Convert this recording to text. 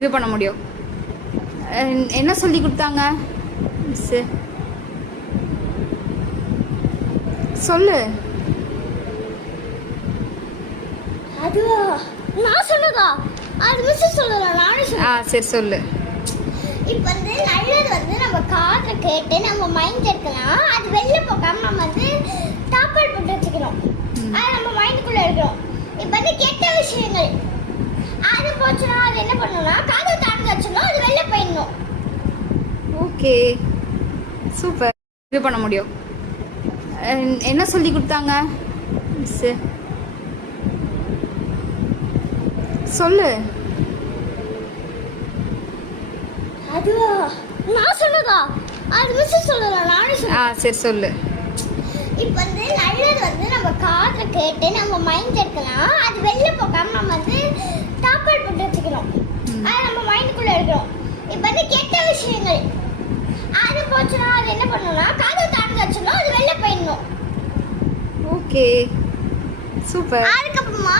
இது பண்ண முடியும். என்ன சொல்லி கொடுத்தாங்க மிஸ்ஸு? சொல்லு. அதுவா நான் சொன்னதா? அது மிஸ் சொல்லலாம், நானே சொல்றேன். சரி சொல்லு. இப்போ வந்து நல்லது வந்து நம்ம காதுல கேட்டு நம்ம மைண்ட் இருக்கலாம், அது வெளில போகாம நம்ம வந்து தாப்பால் போட்டு வச்சுக்கணும், அது நம்ம மைண்டுக்குள்ள இருக்கணும். இப்போ வந்து கெட்ட விஷயங்கள் அது போச்சுன்னா அது என்ன பண்ணணும்னா காதை தாண்டி வச்சிடணும், அது வெளில போயிடணும். Okay super. இது பண்ண முடியும். என்ன சொல்லி கொடுத்தாங்க மிஸ்ஸு? சொல்லு. அதுவா நான் சொன்னதா? அது மிஸ் சொல்லலாம், நானே சொல்றேன். சரி சொல்லு. இப்போ வந்து நல்லது வந்து நம்ம காதுல கேட்டு நம்ம மைண்ட் இருக்கலாம், அது வெளில போகாம நம்ம வந்து தாப்பால் போட்டு வச்சுக்கணும், அது நம்ம மைண்டுக்குள்ள இருக்கணும். இப்போ வந்து கெட்ட விஷயங்கள் அது போச்சுன்னா அது என்ன பண்ணணும்னா காதை தாண்டி வச்சிடணும், அது வெளில போயிடணும். Okay super. அதுக்கப்புறமா